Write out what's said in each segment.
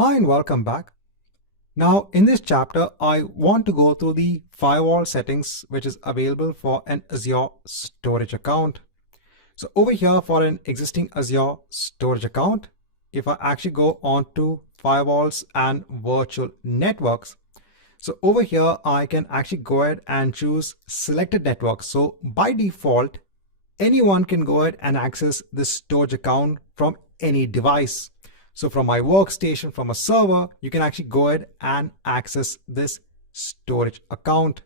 Hi and welcome back. Now in this chapter, I want to go through the firewall settings which is available for an Azure storage account. So over here for an existing Azure storage account, if I actually go on to firewalls and virtual networks, so over here I can actually go ahead and choose selected networks. So by default, anyone can go ahead and access this storage account from any device. So from my workstation, from a server, you can actually go ahead and access this storage account.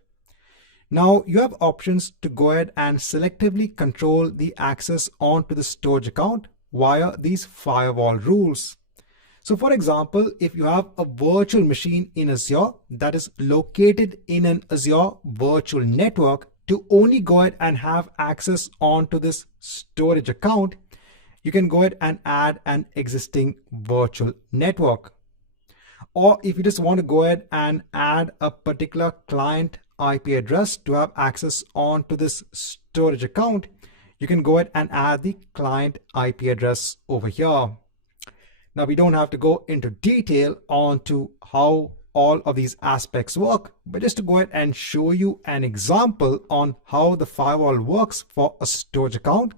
Now you have options to go ahead and selectively control the access onto the storage account via these firewall rules. So for example, if you have a virtual machine in Azure that is located in an Azure virtual network, to only go ahead and have access onto this storage account, you can go ahead and add an existing virtual network. Or if you just want to go ahead and add a particular client IP address to have access onto this storage account, you can go ahead and add the client IP address over here. Now we don't have to go into detail onto how all of these aspects work, but just to go ahead and show you an example on how the firewall works for a storage account.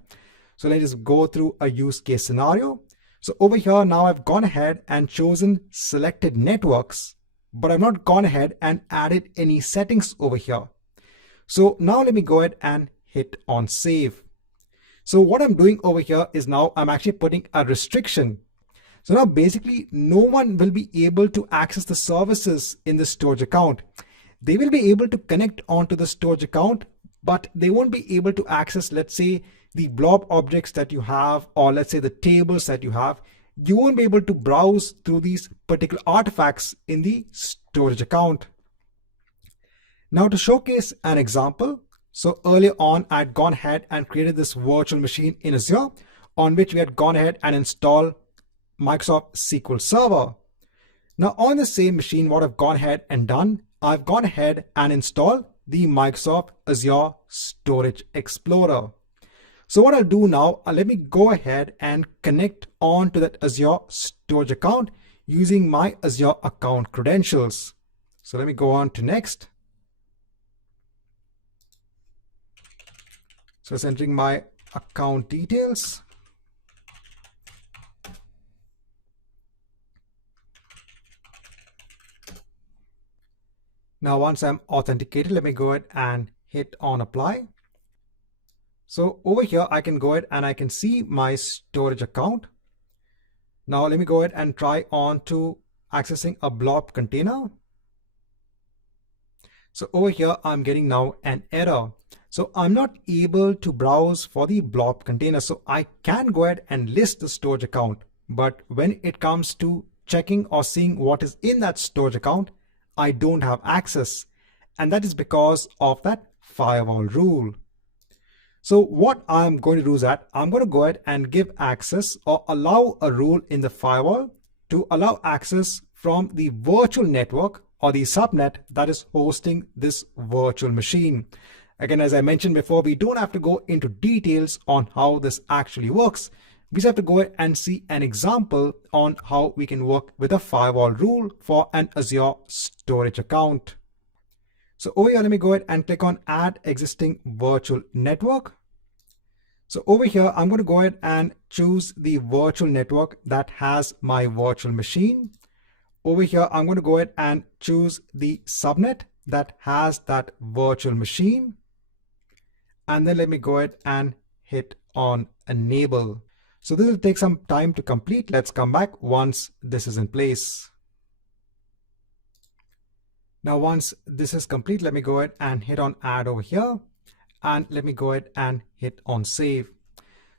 So let's just go through a use case scenario. So over here now I've gone ahead and chosen selected networks, but I've not gone ahead and added any settings over here. So now let me go ahead and hit on save. So what I'm doing over here is now I'm actually putting a restriction. So now basically no one will be able to access the services in the storage account. They will be able to connect onto the storage account, but they won't be able to access, let's say, the blob objects that you have, or let's say the tables that you have. You won't be able to browse through these particular artifacts in the storage account. Now to showcase an example, so earlier on I'd gone ahead and created this virtual machine in Azure on which we had gone ahead and installed Microsoft SQL Server. Now on the same machine, what I've gone ahead and done, I've gone ahead and installed the Microsoft Azure Storage Explorer. So what I'll do now, let me go ahead and connect on to that Azure storage account using my Azure account credentials. So let me go on to next. So it's entering my account details. Now once I'm authenticated, let me go ahead and hit on apply. So over here, I can go ahead and I can see my storage account. Now let me go ahead and try on to accessing a blob container. So over here, I'm getting now an error. So I'm not able to browse for the blob container. So I can go ahead and list the storage account. But when it comes to checking or seeing what is in that storage account, I don't have access. And that is because of that firewall rule. So what I'm going to do is that I'm going to go ahead and give access or allow a rule in the firewall to allow access from the virtual network or the subnet that is hosting this virtual machine. Again, as I mentioned before, we don't have to go into details on how this actually works. We just have to go ahead and see an example on how we can work with a firewall rule for an Azure storage account. So over here, let me go ahead and click on add existing virtual network. So over here, I'm going to go ahead and choose the virtual network that has my virtual machine. Over here, I'm going to go ahead and choose the subnet that has that virtual machine. And then let me go ahead and hit on enable. So this will take some time to complete. Let's come back once this is in place. Now, once this is complete, let me go ahead and hit on add over here. And let me go ahead and hit on save.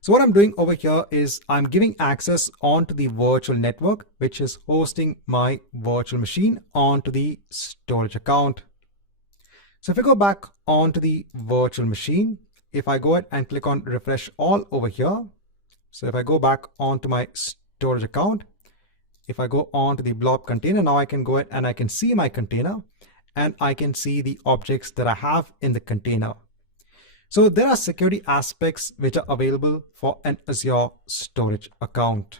So what I'm doing over here is I'm giving access onto the virtual network, which is hosting my virtual machine onto the storage account. So if I go back onto the virtual machine, if I go ahead and click on refresh all over here. So if I go back onto my storage account, if I go on to the blob container, now I can go ahead and I can see my container and I can see the objects that I have in the container. So there are security aspects which are available for an Azure storage account.